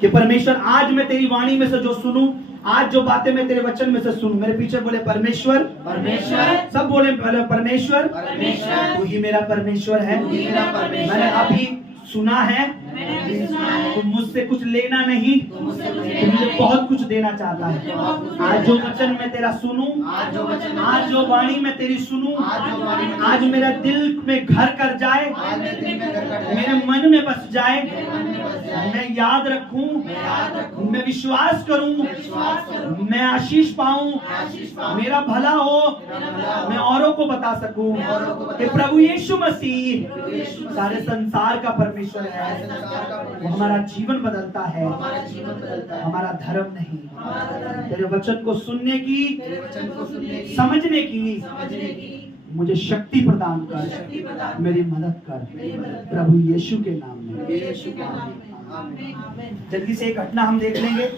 कि परमेश्वर आज मैं तेरी वाणी में से जो सुनूं, आज जो बातें मैं तेरे वचन में से सुनूं। मेरे पीछे बोले परमेश्वर, परमेश्वर, सब बोले पहले परमेश्वर, परमेश्वर, तू ही मेरा परमेश्वर है। तू ही मेरा परमेश्वर मैंने है। अभी सुना है, मैंने अभी सुना है, तुम मुझसे कुछ लेना नहीं, तुम मुझसे कुछ तू लेना मुझे नहीं, बहुत कुछ देना चाहता मुझे बहुत कुछ है। देना आज जो चाहता है। वचन मैं तेरा सुनूं, आज जो वचन मैं आज जो वाणी मैं तेरी सुनूं, आज जो वाणी मैं आज तेरी मेरा सुनूं, दिल में घर कर जाए, आज मेरे दिल में घर कर जाए, मेरे मन में बस जाए, मेरे मन में बस जाए, मैं याद रखूं, मैं याद रखूं, मैं विश्वास करूं, मैं विश्वास करूं, मैं आशीष पाऊं, मैं आशीष पाऊं, मेरा भला हो, मेरा भला हो, मैं औरों को बता सकूं मैं औरों को बता कि सकूं, प्रभु यीशु मसीह प्रभु यीशु मसीह सारे संसार का परमेश्वर सारे है। संसार का वो परमेश्वर हमारा जीवन बदलता है, हमारा जीवन बदलता है, हमारा धर्म नहीं। हमारा धर्म तेरे वचन को सुनने की, तेरे वचन को सुनने की, समझने की समझने की मुझे शक्ति प्रदान शक्ति कर, प्रदान मेरी मदद कर, मेरी मदद कर। प्रभु यीशु के नाम में। यीशु के नाम में, आमीन। जल्दी से एक घटना हम देख लेंगे।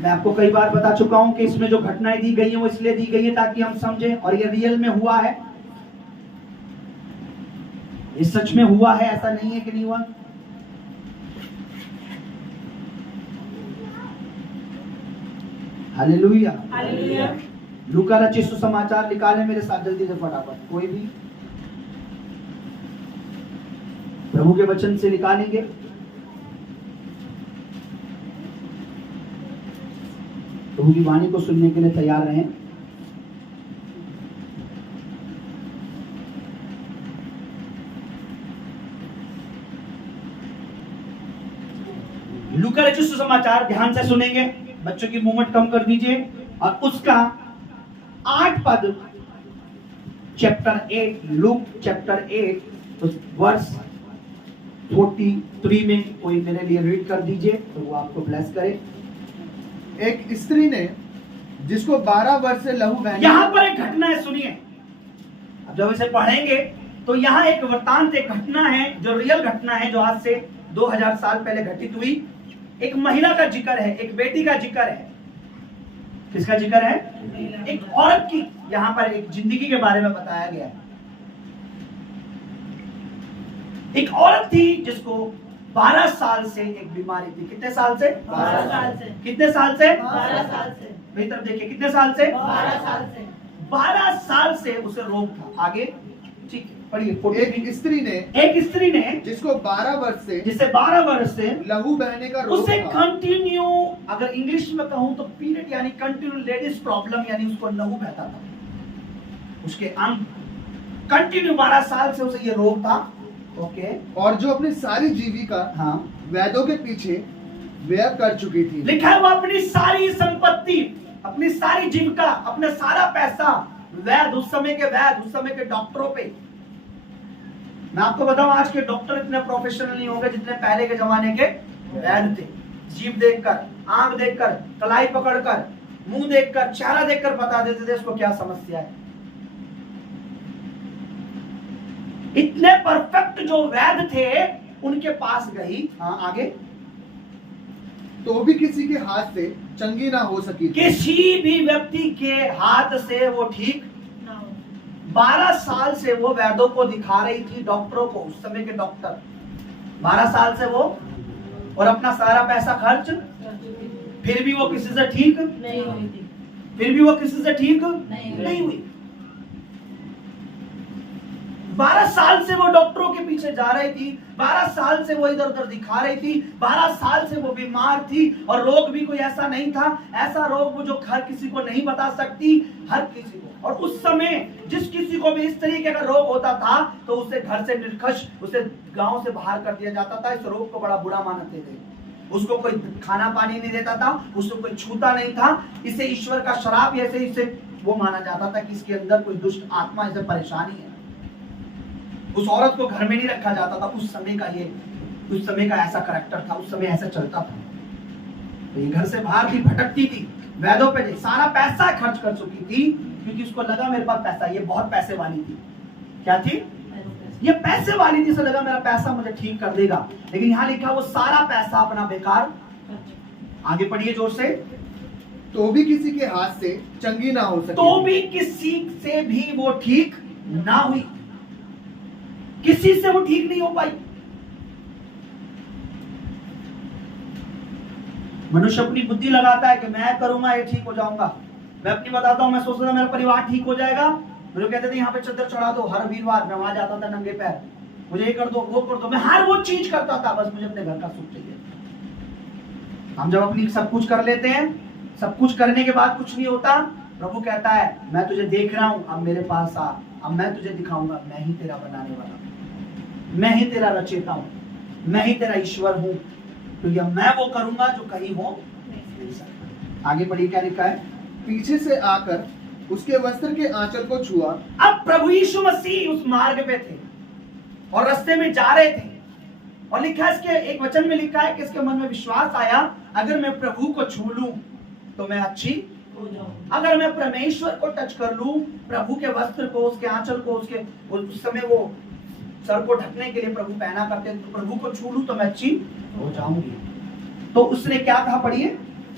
मैं आपको कई बार बता चुका हूं कि इसमें जो घटनाएं दी गई हैं वो इसलिए दी गई है ताकि हम समझें, और ये रियल में हुआ है, ये सच में हुआ है, ऐसा नहीं है कि नहीं हुआ। हालेलुया। हालेलुया। लूका रचित सुसमाचार निकाले मेरे साथ जल्दी से फटाफट, कोई भी प्रभु के वचन से निकालेंगे। प्रभु की वाणी को सुनने के लिए तैयार रहें। लूका रचित सुसमाचार ध्यान से सुनेंगे, बच्चों की मूवमेंट कम कर दीजिए, और उसका 8 पद, चैप्टर 8, लूक चैप्टर 8 वर्स 43 में कोई मेरे लिए रीड कर दीजिए तो वो आपको ब्लेस करे। एक स्त्री ने जिसको 12 वर्ष से लहू बहने, यहाँ पर एक घटना है, सुनिए। अब जब इसे पढ़ेंगे तो यहाँ एक वृत्तांत, एक घटना है जो रियल घटना है, जो आज से 2000 साल पहले घटित हुई। एक महिला का जिक्र है, एक बेटी का जिक्र है। किसका जिक्र है? एक औरत की यहाँ पर एक जिंदगी के बारे में बताया गया है। एक औरत थी जिसको 12 साल से एक बीमारी थी। कितने साल से? 12 साल से। कितने साल से? 12 साल से। मेरी तरफ देखिए, कितने साल से? 12 साल से। 12 साल से उसे रोग था। आगे ठीक है, पढ़िए। एक स्त्री ने एक स्त्री ने जिसको 12 वर्ष से जिसे 12 वर्ष से लहू बहने का रोग उसे था, कंटिन्यू, अगर इंग्लिश में कहूं तो पीरियड यानी कंटिन्यू लेडीज प्रॉब्लम, यानी उसको लहू बहता था, उसके अंग कंटिन्यू 12 साल से उसे ये रोग था। ओके। और जो अपनी सारी जीविका हाँ, वैद्यों के पीछे व्यय कर चुकी थी। लिखा है वो अपनी सारी संपत्ति, अपनी सारी जीविका, अपना सारा पैसा वैद, उस समय के वैद, उस समय के डॉक्टरों पे। मैं आपको बताऊं, आज के डॉक्टर इतने प्रोफेशनल नहीं होंगे जितने पहले के जमाने के वैद थे। जीभ देखकर, आंख देखकर, कलाई पकड़कर, मुंह देखकर, चेहरा देखकर बता देते थे इसको क्या समस्या है। इतने परफेक्ट जो वैद थे उनके पास गई। हाँ, आगे। तो भी किसी के हाथ से चंगी ना हो सकी थी। किसी भी व्यक्ति के हाथ से वो ठीक 12 साल से वो वैद्यों को दिखा रही थी, डॉक्टरों को, उस समय के डॉक्टर। 12 साल से वो, और अपना सारा पैसा खर्च, फिर भी वो किसी से ठीक नहीं हुई थी। फिर भी वो किसी से ठीक नहीं नहीं हुई। 12 साल से वो डॉक्टरों के पीछे जा रही थी, 12 साल से वो इधर उधर दिखा रही थी, 12 साल से वो बीमार थी, और रोग भी कोई ऐसा नहीं था, ऐसा रोग वो जो हर किसी को नहीं बता सकती, हर किसी को। और उस समय जिस किसी को भी इस तरीके का रोग होता था तो उसे घर से निर्खश, उसे गांव से बाहर कर दिया जाता था। इस रोग को बड़ा बुरा मानते थे, उसको कोई खाना पानी नहीं देता था, उसको कोई छूता नहीं था। इसे ईश्वर का श्राप, ऐसे इसे वो माना जाता था कि इसके अंदर कोई दुष्ट आत्मा, इसे परेशानी है। उस औरत को घर में नहीं रखा जाता था। उस समय का ये, उस समय का ऐसा करैक्टर था, उस समय ऐसा चलता था। तो ये घर से बाहर थी, भटकती थी, वैद्यों पे सारा पैसा खर्च कर चुकी थी, क्योंकि उसको लगा मेरे पास पैसा, ये बहुत पैसे वाली थी। क्या थी? ये पैसे वाली थी, इसे लगा मेरा पैसा मुझे ठीक कर देगा। लेकिन यहाँ लिखा वो सारा पैसा अपना बेकार। आगे पढ़िए जोर से। तो भी किसी के हाथ से चंगी ना हो सकी। तो भी किसी से भी वो ठीक ना हुई, किसी से वो ठीक नहीं हो पाई। मनुष्य अपनी बुद्धि लगाता है कि मैं करूंगा ये ठीक हो जाऊंगा। मैं अपनी बताता हूँ, मैं सोचता था मेरा परिवार ठीक हो जाएगा। मुझे कहते थे यहाँ पे चद्दर चढ़ा दो, हर वीरवार मैं वहां जाता था नंगे पैर, मुझे ये कर दो वो कर दो, मैं हर वो चीज करता था, बस मुझे अपने घर का सुख चाहिए। हम जब अपनी सब कुछ कर लेते हैं, सब कुछ करने के बाद कुछ नहीं होता, प्रभु कहता है मैं तुझे देख रहा हूं, अब मेरे पास आ, अब मैं तुझे दिखाऊंगा, मैं ही तेरा बनाने वाला, मैं ही तेरा रचयिता हूं, मैं ही तेरा ईश्वर हूं, क्योंकि अब मैं वो करूंगा जो कहीं हो नहीं सकता। आगे बढ़िए क्या लिखा है, पीछे से आकर उसके वस्त्र के आंचल को छुआ। अब प्रभु यीशु मसीह उस मार्ग पे थे और रास्ते में जा रहे थे, और लिखा है, इसके एक वचन में लिखा है कि इसके मन में विश्वास आया, अगर मैं प्रभु को छू लूं तो मैं अच्छी हो जाऊं। अगर मैं परमेश्वर को टच कर लूं, प्रभु के वस्त्र को, उसके आंचल को, उसके उस समय वो सर को ढकने के लिए प्रभु पहना करते थे, तो प्रभु को छू लूं तो मैं अच्छी हो जाऊंगी। तो उसने क्या कहा, पढ़िए,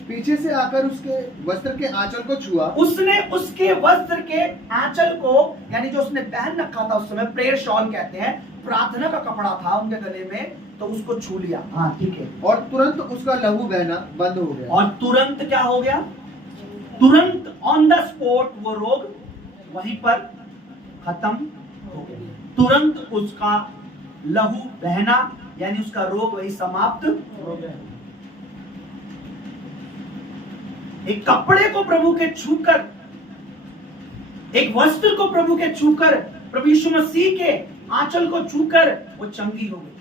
पीछे से आकर उसके वस्त्र के आंचल को छुआ। उसने उसके वस्त्र के आंचल को, यानी जो उसने पहन रखा था उस समय, प्रेयर शॉल कहते हैं, प्रार्थना का कपड़ा था उनके गले में, तो उसको छू लिया। हाँ ठीक है। और तुरंत उसका लहू बहना बंद हो गया। और तुरंत क्या हो गया, तुरंत ऑन द स्पॉट वो रोग वहीं पर खत्म हो गया, तुरंत उसका लहू बहना, यानी उसका रोग वही समाप्त हो गया। एक कपड़े को प्रभु के छूकर, एक वस्त्र को प्रभु के छूकर, प्रभु यीशु मसीह के आंचल को छूकर वो चंगी हो गई।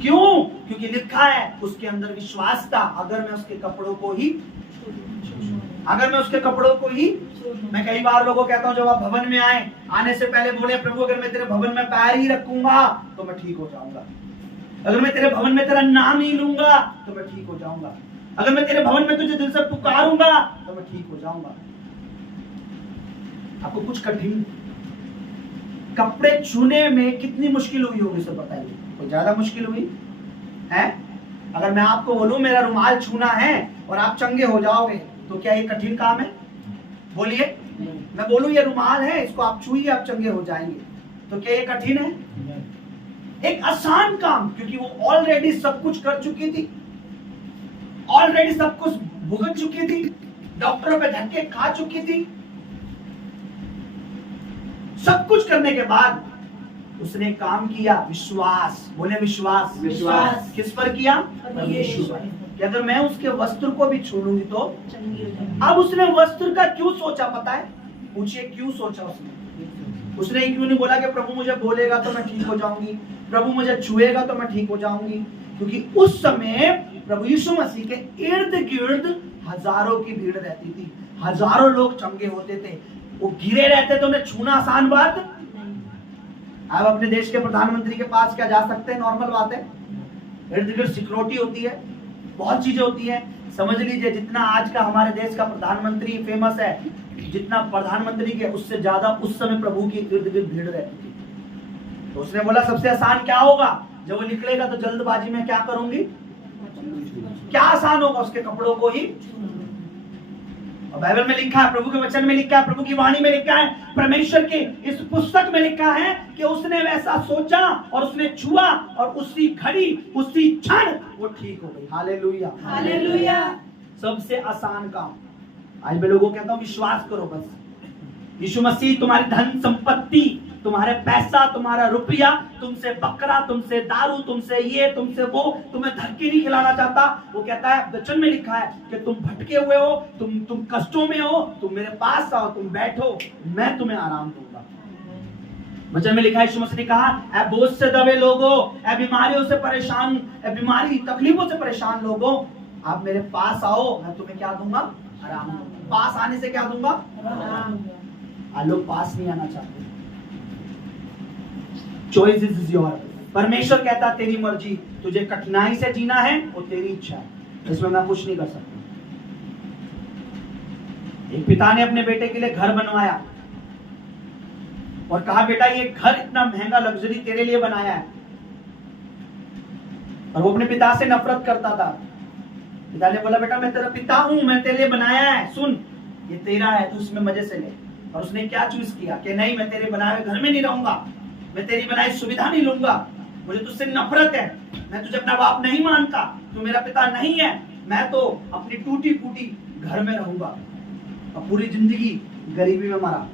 क्यों? क्योंकि लिखा है उसके अंदर विश्वास था, अगर मैं उसके कपड़ों को ही, अगर मैं उसके कपड़ों को ही, मैं कई बार लोगों को कहता हूं, जब आप भवन में आए, आने से पहले बोले, प्रभु अगर मैं तेरे भवन में पैर ही रखूंगा तो मैं ठीक हो जाऊंगा, अगर मैं तेरे भवन में तेरा नाम ही लूंगा तो मैं ठीक हो जाऊंगा, अगर मैं तेरे भवन में तुझे दिल से पुकारूंगा तो मैं ठीक हो जाऊंगा। आपको कुछ कठिन कपड़े छूने में कितनी मुश्किल हुई होगी, सब बताइए, कोई ज्यादा मुश्किल हुई है? अगर मैं आपको बोलूं मेरा रुमाल छूना है और आप चंगे हो जाओगे, तो क्या ये कठिन काम है? बोलिए। मैं बोलूं ये रुमाल है, इसको आप छूइए, आप चंगे हो जाएंगे, तो क्या ये कठिन है? एक आसान काम, क्योंकि वो ऑलरेडी सब कुछ कर चुकी थी, ऑलरेडी सब कुछ भुगत चुकी थी, डॉक्टरों पे धक्के खा चुकी थी। सब कुछ करने के बाद उसने काम किया, विश्वास, बोले विश्वास। विश्वास। किस पर किया? यीशु पर। कि अगर मैं उसके वस्त्र को भी छू लूंगी तो। चंगी हो जाऊं। अब उसने वस्त्र का क्यों सोचा, पता है? पूछिए क्यों सोचा उसने? उसने क्यों नहीं बोला कि प्रभु मुझे बोलेगा तो मैं ठीक हो जाऊंगी, प्रभु मुझे छुएगा तो मैं ठीक हो जाऊंगी? क्योंकि उस समय प्रभु यीशु मसीह के इर्द गिर्द हजारों की भीड़ रहती थी, हजारों लोग चंगे होते थे, वो घिरे रहते थे, उन्हें छूना आसान बात। अब अपने देश के प्रधानमंत्री के पास क्या जा सकते हैं? नॉर्मल बात है। इर्द गिर्द सिक्योरिटी होती है, बहुत चीजें होती है। समझ लीजिए जितना आज का हमारे देश का प्रधानमंत्री फेमस है, जितना प्रधानमंत्री के, उससे ज्यादा उस समय प्रभु की इर्द गिर्द भीड़ रहती थी। तो उसने बोला सबसे आसान क्या होगा, जब वो निकलेगा तो जल्दबाजी में क्या करूंगी, क्या आसान होगा, उसके कपड़ों को ही। और बाइबल में लिखा है, प्रभु के वचन में लिखा है, प्रभु की वाणी में लिखा है, परमेश्वर के इस पुस्तक में लिखा है कि उसने वैसा सोचा और उसने छुआ और उसी घड़ी, उसी क्षण वो ठीक हो गई। Hallelujah, hallelujah. सबसे आसान काम। आज मैं लोगों को कहता हूं विश्वास करो बस। यीशु मसीह तुम्हारी धन संपत्ति, तुम्हारे पैसा, तुम्हारा रुपया, तुमसे बकरा, तुमसे दारू, तुमसे ये, तुमसे वो, तुम्हें धक्के नहीं खिलाना चाहता। वो कहता है, वचन में लिखा है कि तुम भटके हुए हो, तुम कष्टों में हो, तुम मेरे पास आओ, तुम बैठो, मैं तुम्हें आराम दूंगा। वचन में लिखा है, यीशु मसीह ने कहा, ऐ बोझ से दबे लोगों, ऐ बीमारियों से परेशान, ऐ बीमारी तकलीफों से परेशान लोगों, आप मेरे पास आओ, मैं तुम्हें क्या दूंगा? आराम दूंगा। पास आने से क्या दूंगा? आराम। लोग पास नहीं आना चाहते। Choice is your. परमेश्वर कहता तेरी मर्जी, तुझे कठिनाई से जीना है वो तेरी इच्छा है, इसमें मैं कुछ नहीं कर सकता। एक पिता ने अपने बेटे के लिए घर बनवाया और कहा, बेटा ये घर इतना महंगा लग्जरी तेरे लिए बनाया है। और वो अपने पिता से नफरत करता था। पिता ने बोला, बेटा मैं तेरा पिता हूं, मैं तेरे लिए बनाया है, सुन ये तेरा है, तू उसमें मजे से ले। और उसने क्या चूज किया कि नहीं, मैं तेरे बनाए घर में नहीं रहूंगा, मैं तेरी बनाई सुविधा नहीं लूंगा, मुझे तुझसे नफरत है। मैं तुझे अपना बाप नहीं मानता, तू मेरा पिता नहीं है, मैं तो अपनी टूटी फूटी घर में रहूंगा। और पूरी जिंदगी गरीबी में मरा।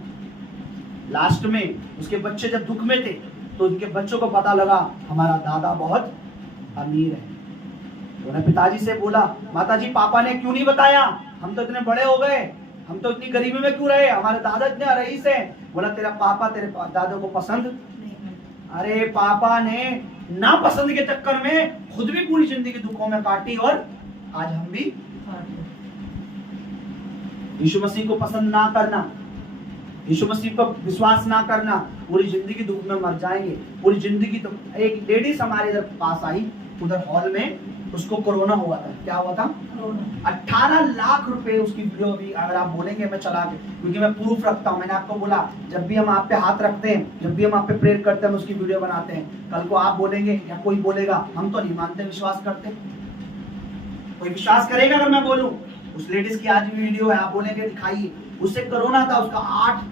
लास्ट में उसके बच्चे जब दुख में थे तो उनके बच्चों को पता लगा हमारा दादा बहुत अमीर है। उन्होंने पिताजी से बोला, माताजी पापा ने क्यों नहीं बताया, हम तो इतने बड़े हो गए, हम तो इतनी गरीबी में क्यों रहे, हमारे दादा इतने रईस है। बोला तेरा पापा तेरे दादा को पसंद, अरे पापा ने ना पसंद के चक्कर में खुद भी पूरी जिंदगी दुखों में काटी और आज हम भी। यीशु मसीह को पसंद ना करना, यीशु मसीह पर विश्वास ना करना, पूरी जिंदगी दुख में मर जाएंगे पूरी जिंदगी। तो एक लेडीज हमारे इधर पास आई, उधर हॉल में, उसको कोरोना हुआ था। क्या हुआ था? 18 लाख रुपए उसकी वीडियो भी अगर आप बोलेंगे मैं चला के, क्योंकि मैं प्रूफ रखता हूँ। मैंने आपको बोला जब भी हम आप पे हाथ रखते हैं, जब भी हम आप पे प्रेयर करते हैं, हम उसकी वीडियो बनाते हैं। कल को आप बोलेंगे या कोई बोलेगा हम तो नहीं मानते, विश्वास करते। कोई विश्वास करेगा अगर मैं बोलूं? उस लेडीज की आज भी वीडियो है, आप बोलेंगे दिखाइए। उससे कोरोना था, उसका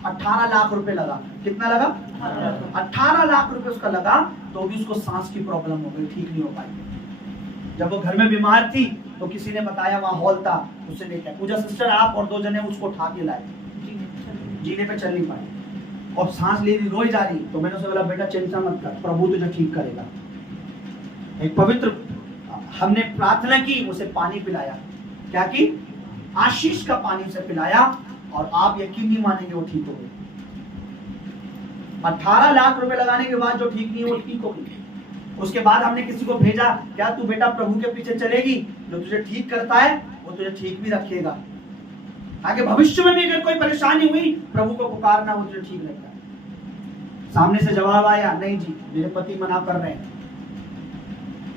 18 लाख रुपए लगा। कितना लगा? 18 लाख रुपए उसका लगा, तो भी उसको सांस की प्रॉब्लम हो गई, ठीक नहीं हो पाई। जब वो घर में बीमार थी तो किसी ने बताया, वहां हॉल था, उससे लेकर पूजा सिस्टर आप और 2 जने उसको उठा के लाए, जीने पे चल नहीं पाई और सांस ले रही, रोई जा रही। तो मैंने उसे बोला बेटा चिंता मत कर, प्रभु तुझे ठीक करेगा। एक पवित्र हमने प्रार्थना की, उसे पानी पिलाया। क्या की? आशीष का पानी उसे पिलाया और आप यकीन नहीं मानेंगे वो ठीक हो गई। 18 लाख रुपए लगाने के बाद जो ठीक नहीं वो ठीक हो गई। उसके बाद हमने किसी को भेजा, क्या तू बेटा प्रभु के पीछे चलेगी? जो तुझे ठीक करता है वो तुझे ठीक भी रखेगा। आगे भविष्य में भी अगर कोई परेशानी हुई, प्रभु को पुकारना, वो तुझे ठीक रखेगा। सामने से जवाब आया, नहीं जी मेरे पति मना कर रहे हैं।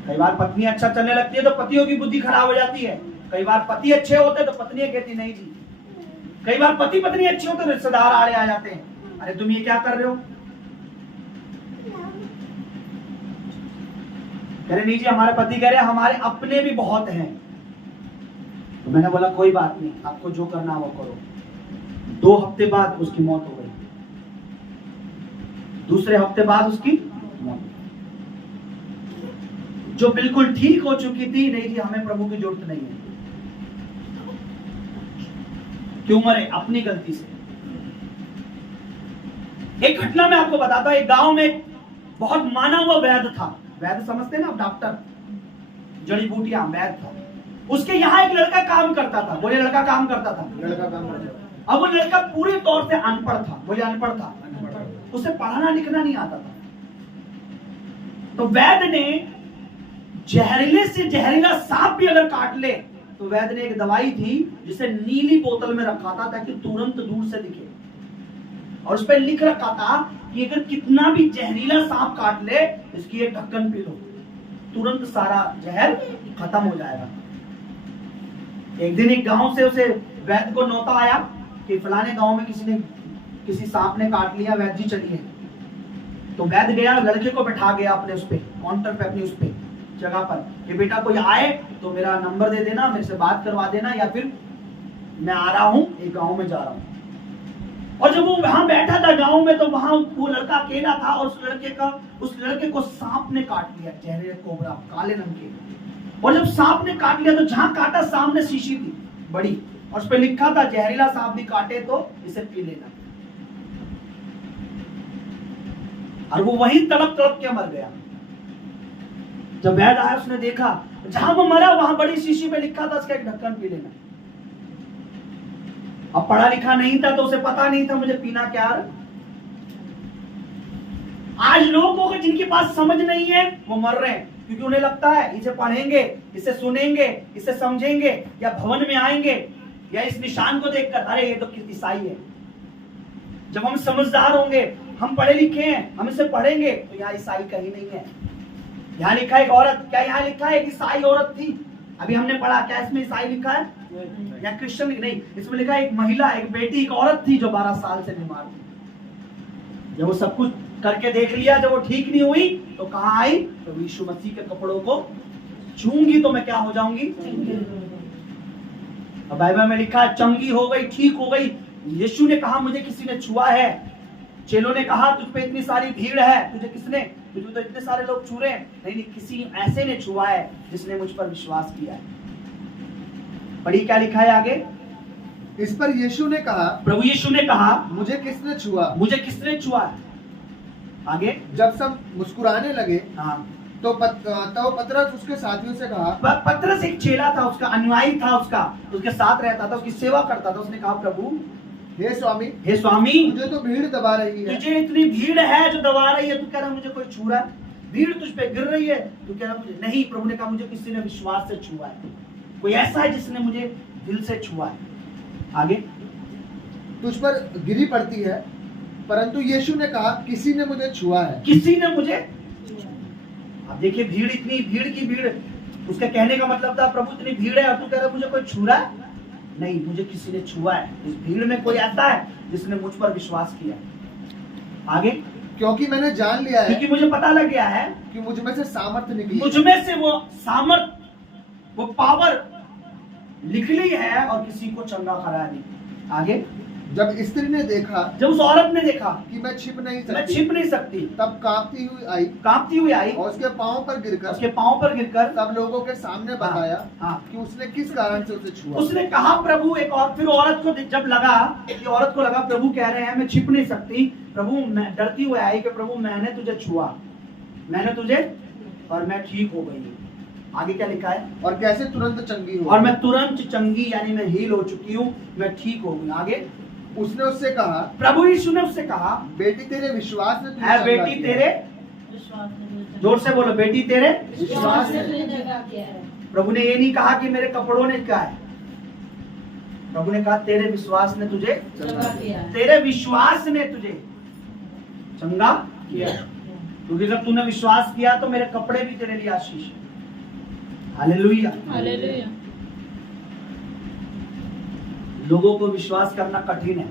कई बार पत्नी अच्छा चलने लगती है तो पतियों की बुद्धि खराब हो जाती है। कई बार पति अच्छे होते तो पत्नियां कहती नहीं जी। कई बार पति पत्नी अच्छे होते तो रिश्तेदार आड़े आ जाते हैं, अरे तुम ये क्या कर रहे हो? कह रहे नहीं जी हमारे पति कह रहे हमारे अपने भी बहुत हैं। तो मैंने बोला कोई बात नहीं, आपको जो करना वो करो। 2 हफ्ते बाद उसकी मौत हो गई। दूसरे हफ्ते बाद उसकी मौत। जो बिल्कुल ठीक हो चुकी थी, नहीं जी हमें प्रभु की जरूरत नहीं है। क्यों मरे? अपनी गलती से। एक घटना मैं आपको बताता हूं। एक गांव में बहुत माना हुआ वैद्य था। वैद्य समझते ना, डॉक्टर, जड़ी बूटियां, वैद्य था। उसके यहाँ एक लड़का काम करता था। बोले लड़का काम करता था। लड़का काम करता। अब वो लड़का पूरे तौर से अनपढ़ था। बोले अनपढ़ था। उसे पढ़ना लिखना नहीं आता था। तो वैद्य ने जहरीले से जहरीला सांप भी अगर काट ले तो वैद्य ने एक दवाई थी जिसे नीली बोतल में रखा था ताकि तुरंत दूर से दिखे, और उस पर लिख रखा था कि अगर कितना भी जहरीला सांप काट ले इसकी एक ढक्कन पी लो, तुरंत सारा जहर खत्म हो जाएगा। एक दिन एक गांव से उसे वैद्य को नौता आया कि फलाने गांव में किसी सांप ने काट लिया, वैद्य जी चलिए। तो वैद्य गया, लड़के को बैठा गया अपने उस पे काउंटर पे, अपनी उस पे जगह पर कि बेटा कोई आए तो मेरा नंबर दे देना, मेरे से बात करवा देना, या फिर मैं आ रहा हूं, एक गांव में जा रहा हूं। और जब वो वहां बैठा था गांव में, तो वहां वो लड़का अकेला था और उस लड़के को सांप ने काट लिया, जहरीले कोबरा काले रंग के। और जब सांप ने काट लिया तो जहां काटा सामने शीशी थी बड़ी, और उस पर लिखा था जहरीला सांप भी काटे तो इसे पी लेना। और वो वहीं तड़प तड़प के मर गया। जब वैद्य आया उसने देखा जहां वो मरा वहां बड़ी शीशी पे लिखा था उसका एक ढक्कन पी लेना। अब पढ़ा लिखा नहीं था तो उसे पता नहीं था मुझे पीना क्या। आज लोगों को जिनके पास समझ नहीं है वो मर रहे हैं क्योंकि उन्हें लगता है इसे पढ़ेंगे, इसे सुनेंगे, इसे समझेंगे, या भवन में आएंगे या इस निशान को देखकर अरे ये तो ईसाई है। जब हम समझदार होंगे, हम पढ़े लिखे हैं, हम इसे पढ़ेंगे तो यहाँ ईसाई कहीं नहीं है। यहाँ लिखा एक औरत, क्या यहाँ लिखा है एक ईसाई औरत थी? अभी हमने पढ़ा, क्या इसमें ईसाई लिखा है या क्रिश्चियन? नहीं, इसमें लिखा है एक महिला, एक बेटी, एक औरत थी जो 12 साल से बीमार थी। जब वो सब कुछ करके देख लिया, जब वो ठीक नहीं हुई तो कहाँ आई? तो यीशु मसीह के कपड़ों को छूंगी तो मैं क्या हो जाऊंगी? अब बाइबल में लिखा है चंगी हो गई, ठीक हो गई। यीशु ने कहा मुझे किसी ने छुआ है। चेलों ने कहा तुझ पे इतनी सारी भीड़ है, तुझे किसने मुझे तो इतने सारे लोग छू रहे हैं, नहीं किसी ऐसे ने छुआ है जिसने मुझ पर विश्वास किया है। पढ़िए क्या लिखा है आगे। इस पर यीशु ने कहा, प्रभु यीशु ने कहा, मुझे किसने छुआ? मुझे किसने छुआ है? आगे जब सब मुस्कुराने लगे हाँ, तो पतरस उसके साथियों से कहा, पतरस एक चेला था, उसका अनुयायी था, उसके साथ रहता था, उसकी सेवा करता था। उसने कहा, प्रभु हे स्वामी, हे स्वामी, मुझे तो भीड़ दबा रही है। तुझे इतनी भीड़ है जो दबा रही है, तू कह रहा मुझे कोई छू रहा है, भीड़ तुझ पे गिर रही है, तू कह रहा मुझे नहीं। प्रभु ने कहा, मुझे किसी ने विश्वास से छुआ है, कोई ऐसा है जिसने मुझे दिल से छुआ है। आगे, तुझ पर गिरी पड़ती है, परंतु यीशु ने कहा, किसी ने मुझे छुआ है। किसी ने मुझे। अब देखिए भीड़, इतनी भीड़ की भीड़, उसके कहने का मतलब था प्रभु इतनी भीड़ है और तू कह रहा मुझे कोई छू रहा है, नहीं मुझे किसी ने छुआ है। इस भीड़ में कोई ऐसा है जिसने मुझ पर विश्वास किया। आगे, क्योंकि मैंने जान लिया है क्योंकि मुझे पता लग गया है कि मुझ में से सामर्थ्य निकली, मुझ में से वो सामर्थ, वो पावर निकली है और किसी को चंगा करा दी। आगे, जब स्त्री ने देखा जब उस औरत ने देखा कि मैं छिप नहीं मैं सकती, छिप नहीं सकती, तब कांपती हुई आई और और उसके पांव पर गिरकर उसके पांव पर गिरकर सब लोगों के सामने बताया हाँ, कि उसने किस कारण से उसे छुआ। उसने कहा प्रभु, एक और फिर औरत को जब लगा कि औरत को लगा प्रभु कह रहे हैं मैं छिप नहीं सकती, प्रभु मैं डरती हुई आई कि प्रभु मैंने तुझे छुआ, मैंने तुझे और मैं ठीक हो गई। आगे क्या लिखा है, और कैसे तुरंत चंगी हो, और मैं तुरंत चंगी यानी मैं हील हो चुकी हूँ, मैं ठीक हो गई। आगे, उसने उससे कहा, प्रभु यीशु ने उससे कहा, बेटी तेरे विश्वास ने तुझे है चंगा बेटी किया। तेरे, जोर से बोलो, बेटी तेरे विश्वास ने प्रभु ने ये नहीं कहा कि मेरे कपड़ों ने क्या है, प्रभु ने कहा तेरे विश्वास ने तुझे चंगा किया। तेरे विश्वास ने तुझे चंगा किया, क्योंकि जब तूने विश्वास किया तो मेरे कपड़े भी तेरे लिए आशीष है। Hallelujah, hallelujah. लोगों को विश्वास करना कठिन है,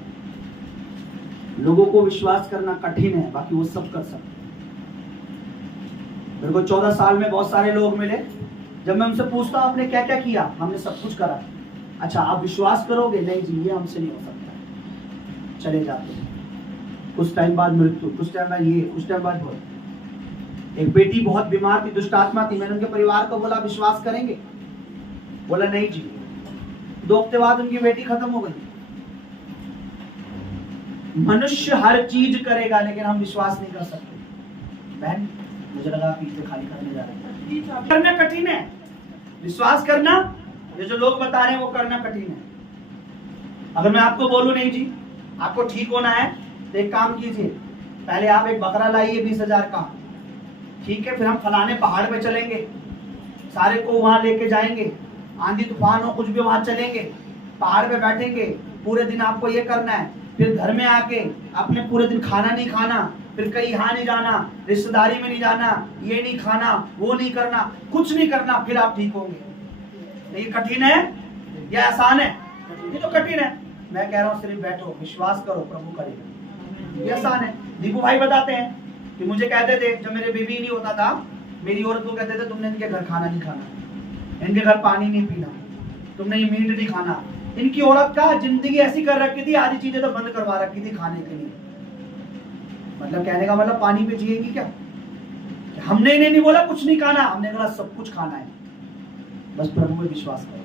लोगों को विश्वास करना कठिन है, बाकी वो सब कर सकते हैं। मेरे को 14 साल में बहुत सारे लोग मिले, जब मैं उनसे पूछता हूं आपने क्या क्या किया, हमने सब कुछ करा। अच्छा आप विश्वास करोगे? नहीं जी ये हमसे नहीं हो सकता, चले जाते हैं। कुछ टाइम बाद मृत्यु, कुछ टाइम बाद ये, कुछ टाइम बाद वो। एक बेटी बहुत बीमार थी, दुष्ट आत्मा थी, मैंने उनके परिवार को बोला विश्वास करेंगे, बोला नहीं जी। 2 हफ्ते बाद उनकी बेटी खत्म हो गई। मनुष्य हर चीज करेगा लेकिन हम विश्वास नहीं कर सकते। बहन मुझे लगा पीछे खाली करने जा रहे हैं, करना कठिन है, विश्वास करना ये जो लोग बता रहे हैं वो करना कठिन है। अगर मैं आपको बोलूं नहीं जी आपको ठीक होना है तो एक काम कीजिए, पहले आप एक बकरा लाइए 20,000 का, ठीक है, फिर हम फलाने पहाड़ पे चलेंगे, सारे को वहां लेके जाएंगे, आंधी तूफान हो कुछ भी वहां चलेंगे, पहाड़ पे बैठेंगे, पूरे दिन आपको ये करना है, फिर घर में आके आपने पूरे दिन खाना नहीं खाना, फिर कहीं यहाँ नहीं जाना, रिश्तेदारी में नहीं जाना, ये नहीं खाना, वो नहीं करना, कुछ नहीं करना, फिर आप ठीक होंगे। ये कठिन है या आसान है? ये तो कठिन है। मैं कह रहा हूँ सिर्फ बैठो, विश्वास करो, प्रभु करेगा। ये आसान है। दीपू भाई बताते हैं कि मुझे कहते थे जब मेरे बेबी नहीं होता था, मेरी औरत को कहते थे तुमने इनके घर खाना नहीं खाना, इनके घर पानी नहीं पीना, तुमने ये मीट नहीं खाना। इनकी औरत का जिंदगी ऐसी कर रखी थी, आधी चीजें तो बंद करवा रखी थी खाने के लिए। मतलब कहने का मतलब पानी पे जिएगी क्या? हमने इन्हें नहीं बोला कुछ नहीं खाना, हमने बोला सब कुछ खाना है, बस प्रभु में विश्वास करो।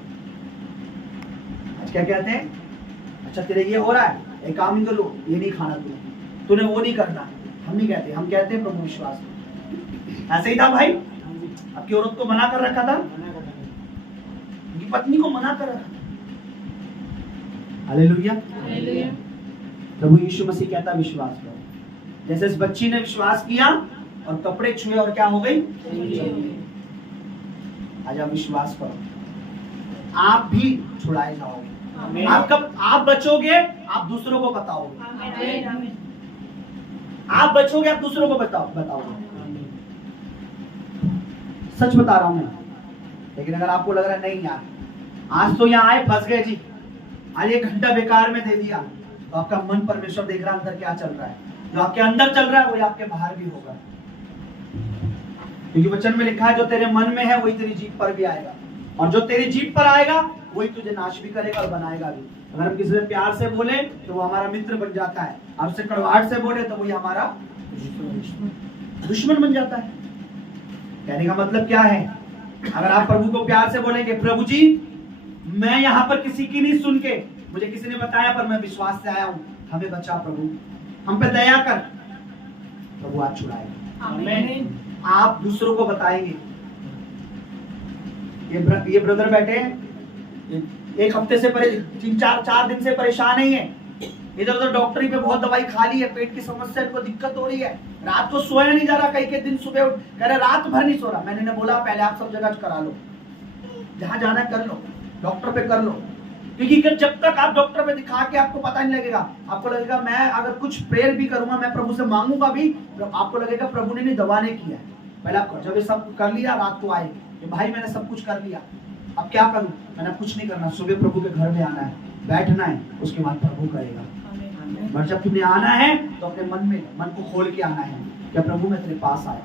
आज क्या कहते हैं, अच्छा तेरे ये हो रहा है, एक काम नहीं करो, ये नहीं खाना तूने वो नहीं करना, हम नहीं कहते, हम कहते हैं प्रभु विश्वास करो। ऐसे ही था भाई, आपकी औरत को मना कर रखा था, उनकी पत्नी को मना कर रखा था। Hallelujah, hallelujah. प्रभु यीशु मसीह कहता विश्वास करो। जैसे इस बच्ची ने विश्वास किया और कपड़े छुए और क्या हो गई? आज आप विश्वास करो, आप भी छुड़ाए जाओगे। आप बचोगे, आप दूसरों को बताओगे। आप बचोगे, आप दूसरों को बताओगे। सच बता रहा हूं मैं। लेकिन अगर आपको लग रहा है नहीं यार आज तो यहाँ आए फंस गए जी, आज 1 घंटा बेकार में दे दिया, तो आपका मन परमेश्वर देख रहा है अंदर क्या चल रहा है। जो आपके अंदर चल रहा है वही आपके बाहर भी होगा, क्योंकि वचन में लिखा है जो तेरे मन में है वही तेरी जीभ पर भी आएगा, और जो तेरी जीभ पर आएगा वही तुझे नाश भी करेगा और बनाएगा भी। अगर हम किसी से प्यार से बोले तो वो हमारा मित्र बन जाता है, और उससे कड़वाहट से बोले तो वही हमारा। दुश्मन बन जाता है। कहने का मतलब क्या है? अगर आप प्रभु को प्यार से बोलेंगे, प्रभु जी मैं यहाँ पर किसी की नहीं सुन के, मुझे किसी ने बताया पर मैं विश्वास से आया हूँ, हमें बचा प्रभु, हम पे दया कर, प्रभु आज छुड़ाएगा। आमीन। आप दूसरों को बताएंगे। ये ब्रदर बैठे हैं, एक हफ्ते से 4 दिन से परेशान ही है, इधर उधर डॉक्टरी पे बहुत दवाई खा ली है, पेट की समस्या, इनको दिक्कत हो रही है, रात को सोया नहीं जा रहा, कई के दिन सुबह उठ कह रहे रात भर नहीं सो रहा। मैंने इन्हें बोला पहले आप सब जगह करा लो, जहां जाना कर लो, डॉक्टर पे कर लो, क्योंकि जब तक आप डॉक्टर पे दिखा के आपको पता नहीं लगेगा, आपको लगेगा मैं अगर कुछ प्रेयर भी करूंगा, मैं प्रभु से मांगूंगा भी, आपको लगेगा प्रभु ने नहीं दवा ने किया है। पहले आप जब ये सब कर लिया, रात को आए कि भाई मैंने सब कुछ कर लिया, अब क्या करूं? मैंने कुछ नहीं करना, सुबह प्रभु के घर में आना है, बैठना है, उसके बाद प्रभु करेगा। और जब तुमने आना है तो अपने मन को खोल के आना है, क्या प्रभु मैं तेरे पास आया।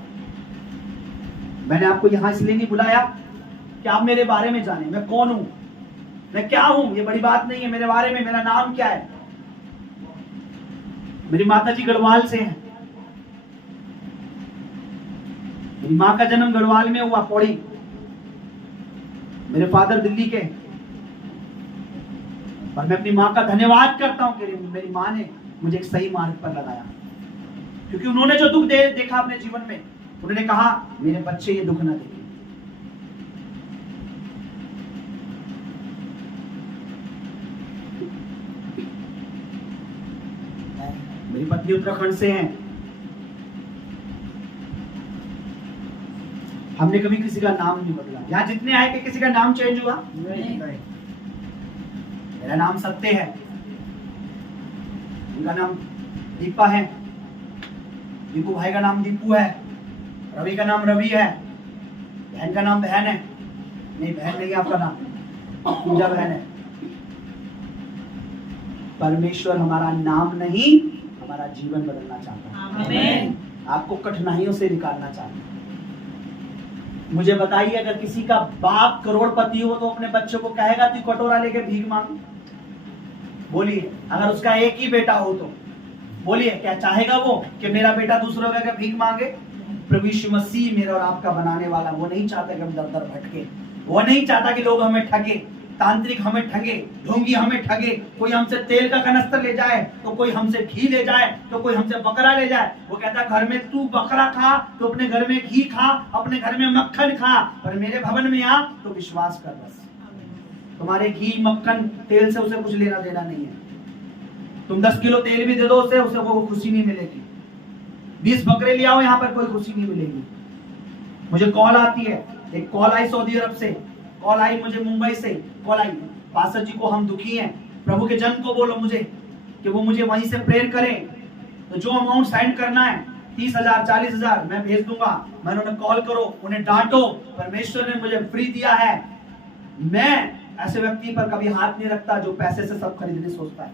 मैंने आपको यहाँ इसलिए नहीं बुलाया कि आप मेरे बारे में जाने, मैं कौन हूं, मैं क्या हूं, ये बड़ी बात नहीं है। मेरे बारे में, मेरा नाम क्या है? मेरी माता जी गढ़वाल से हैं, मेरी माँ का जन्म गढ़वाल में हुआ, पौड़ी। मेरे फादर दिल्ली के, और मैं अपनी माँ का धन्यवाद करता हूँ कि मेरी माँ ने मुझे एक सही मार्ग पर लगाया, क्योंकि उन्होंने जो दुख देखा अपने जीवन में, उन्होंने कहा मेरे बच्चे ये दुख ना देखें। मेरी पत्नी उत्तराखंड से हैं, हमने कभी किसी का नाम नहीं बदला। यहाँ जितने आए कि किसी का नाम चेंज हुआ? नहीं। मेरा नाम सत्य है, उनका नाम दीपा है, दीपू भाई का नाम दीपू है, रवि का नाम रवि है, बहन का नाम बहन है, नहीं बहन नहीं आपका नाम, पूजा बहन है। परमेश्वर हमारा नाम नहीं, हमारा जीवन बदलना चाहता है। आमीन। आपको कठिनाइयों से निकालना चाहता है। मुझे बताइए, अगर किसी का बाप करोड़पति हो तो अपने बच्चे को कहेगा तू कटोरा लेके भीख मांग? बोलिए। अगर उसका एक ही बेटा हो तो बोलिए, क्या चाहेगा वो कि मेरा बेटा दूसरों का भीख मांगे? प्रभु यीशु मसीह मेरे और आपका बनाने वाला, वो नहीं चाहता कि हम दर दर भटके, वो नहीं चाहता कि लोग हमें ठगे, तांत्रिक हमें ठगे, ढोंगी हमें ठगे, कोई हमसे तेल का कनस्तर ले जाए, तो कोई हमसे घी ले जाए, तो कोई हमसे बकरा ले जाए। वो कहता है घर में तू बकरा खा तो अपने घर में घी खा, अपने घर में मक्खन खा, पर मेरे भवन में आ तो विश्वास कर बस। तुम्हारे घी मक्खन तेल से उसे कुछ लेना देना नहीं है। तुम 10 किलो तेल भी दे दो उसे वो खुशी नहीं मिलेगी। 20 बकरे ले आओ यहाँ पर, कोई खुशी नहीं मिलेगी। मुझे कॉल आती है, एक कॉल आई सऊदी अरब से, कॉल आई मुझे मुंबई से, कॉल आई पास्टर जी को हम दुखी हैं, प्रभु के जन को बोलो मुझे कि वो मुझे वहीं से प्रेयर करें, तो जो अमाउंट सेंड करना है 30,000 40,000 मैं भेज दूंगा। मैंने उन्हें कॉल करो, उन्हें डांटो, परमेश्वर ने मुझे फ्री दिया है। मैं ऐसे व्यक्ति पर कभी हाथ नहीं रखता जो पैसे से सब खरीदने सोचता है,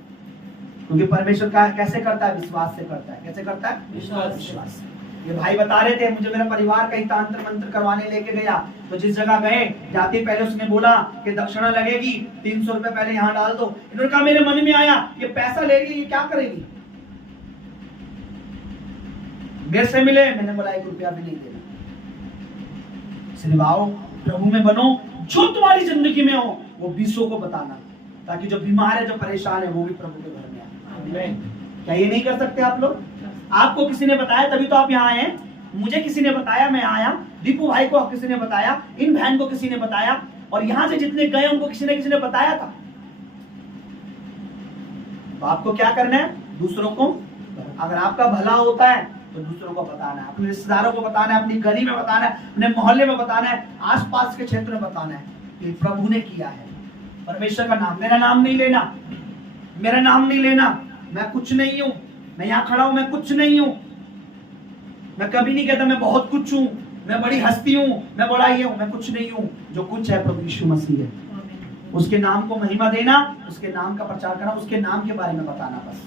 क्योंकि परमेश्वर का कैसे करता है? विश्वास से करता है। कैसे करता है? विश्वास से। ये भाई बता रहे थे, मुझे मेरा परिवार कहीं तंत्र मंत्र करवाने लेके गया, तो जिस जगह गए जाते पहले उसने बोला कि दक्षिणा लगेगी 300 रुपए पहले यहाँ डाल दो। इन्होंने कहा, मेरे मन में आया ये पैसा ले रही है, ये क्या करेगी? मेरे से मिले, मैंने बोला 1 रुपया भी नहीं देना। सिर्फ आओ प्रभु में बनो, जो तुम्हारी जिंदगी में हो वो 20 को बताना, ताकि जो बीमार है, जो परेशान है, वो भी प्रभु के घर में आए। क्या ये नहीं कर सकते आप लोग? आपको किसी ने बताया तभी तो आप यहाँ आए हैं। मुझे किसी ने बताया, मैं आया। दीपू भाई को किसी ने बताया, इन बहन को किसी ने बताया, और यहाँ से जितने गए उनको किसी ने बताया था। तो आपको क्या करना है? दूसरों को, अगर आपका भला होता है तो दूसरों को बताना है, अपने रिश्तेदारों को बताना है, अपनी गली में बताना है, अपने मोहल्ले में बताना है, आसपास के क्षेत्र में बताना है कि प्रभु ने किया है। परमेश्वर का नाम, मेरा नाम नहीं लेना, मेरा नाम नहीं लेना, मैं कुछ नहीं हूं, मैं यहाँ खड़ा हूं, मैं कुछ नहीं हूं। मैं कभी नहीं कहता मैं बहुत कुछ हूं, मैं बड़ी हस्ती हूं, मैं बड़ा ये हूं, मैं कुछ नहीं हूं। जो कुछ है प्रभु यीशु मसीह है। उसके नाम को महिमा देना, उसके नाम का प्रचार करना, उसके नाम के बारे में बताना। बस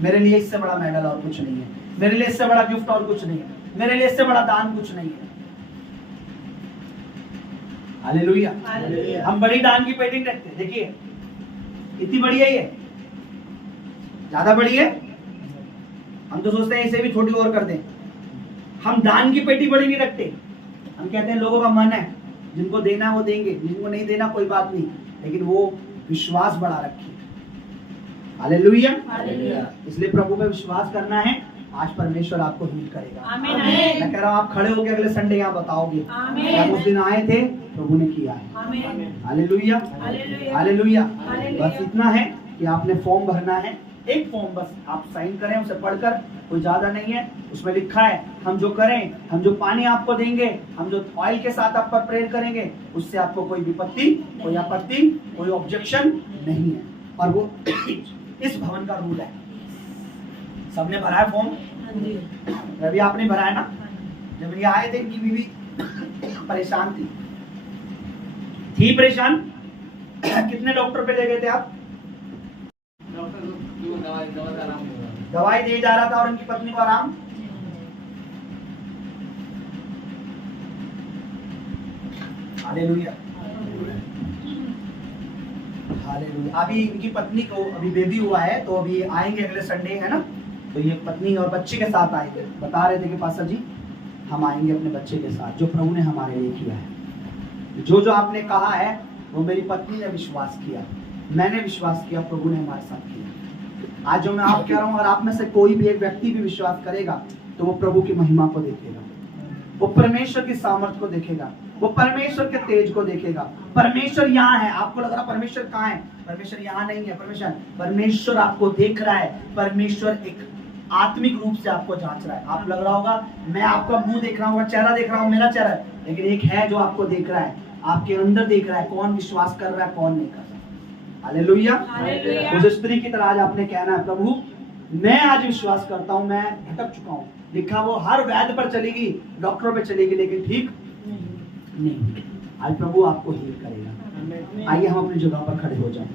मेरे लिए इससे बड़ा मेडल और कुछ नहीं है, मेरे लिए इससे बड़ा गिफ्ट और कुछ नहीं है, मेरे लिए इससे बड़ा दान कुछ नहीं है। हालेलुया। हम बड़ी दान की पेटिंग रखते हैं, देखिए इतनी बड़ी है, ये ज्यादा बड़ी है। हम तो सोचते हैं इसे भी छोटी और कर दें। हम दान की पेटी बड़ी नहीं रखते। हम कहते हैं लोगों का मन है, जिनको देना वो देंगे, जिनको नहीं देना कोई बात नहीं, लेकिन वो विश्वास बढ़ा रखिए। हालेलुया। हालेलुया। इसलिए प्रभु पे विश्वास करना है। आज परमेश्वर आपको हील करेगा। आमीन। मैं कह रहा हूँ आप खड़े होकर अगले संडे यहाँ बताओगे आमीन। क्या उस दिन आए थे, प्रभु ने किया है। आमीन। हालेलुया। हालेलुया। हालेलुया। हालेलुया। बस इतना है कि आपने फॉर्म भरना है, एक फॉर्म बस आप साइन करें, उसे पढ़कर, कोई ज्यादा नहीं है। उसमें लिखा है हम जो करें, हम जो पानी आपको देंगे, हम जो ऑयल के साथ आप पर प्रेयर करेंगे, उससे आपको कोई विपत्ति, कोई आपत्ति, कोई ऑब्जेक्शन नहीं है। और वो इस भवन का रूल है। सबने भरा है फॉर्म? रवि आपने भरा है ना? जब ये आए थे इनकी बीवी परेशान थी परेशान। कितने डॉक्टर पे ले गए थे आप? दवाई दिए जा रहा था और उनकी पत्नी को आराम। हालेलुया। हालेलुया। अभी इनकी पत्नी को अभी बेबी हुआ है, तो अभी आएंगे अगले संडे, है ना? तो ये पत्नी और बच्चे के साथ आएंगे। बता रहे थे कि पास्टर जी हम आएंगे अपने बच्चे के साथ, जो प्रभु ने हमारे लिए किया है। जो आपने कहा है वो मेरी पत्नी ने विश्वास किया, मैंने विश्वास किया, प्रभु ने हमारे साथ किया। आज जो मैं आप कह रहा हूँ, अगर आप में से कोई भी एक व्यक्ति भी विश्वास करेगा तो वो प्रभु की महिमा को देखेगा, वो परमेश्वर की सामर्थ को देखेगा, वो परमेश्वर के तेज को देखेगा। परमेश्वर यहाँ है। आपको लग रहा परमेश्वर कहाँ है? परमेश्वर यहाँ नहीं है। परमेश्वर आपको देख रहा है। परमेश्वर एक आत्मिक रूप से आपको जांच रहा है। आप लग रहा होगा मैं आपका मुंह देख रहा हूँ, चेहरा देख रहा हूँ, मेरा चेहरा है, लेकिन एक है जो आपको देख रहा है, आपके अंदर देख रहा है, कौन विश्वास कर रहा है, कौन नहीं कर रहा। हालेलुया। हालेलुया। उस स्त्री की तरह आज आपने कहना है, प्रभु मैं आज विश्वास करता हूँ, मैं भटक चुका हूँ। लिखा वो हर वैद्य पर चलेगी, डॉक्टरों पे चलेगी, लेकिन ठीक नहीं। आज प्रभु आपको हील करेगा। आइए हम अपनी जगह पर खड़े हो जाएं।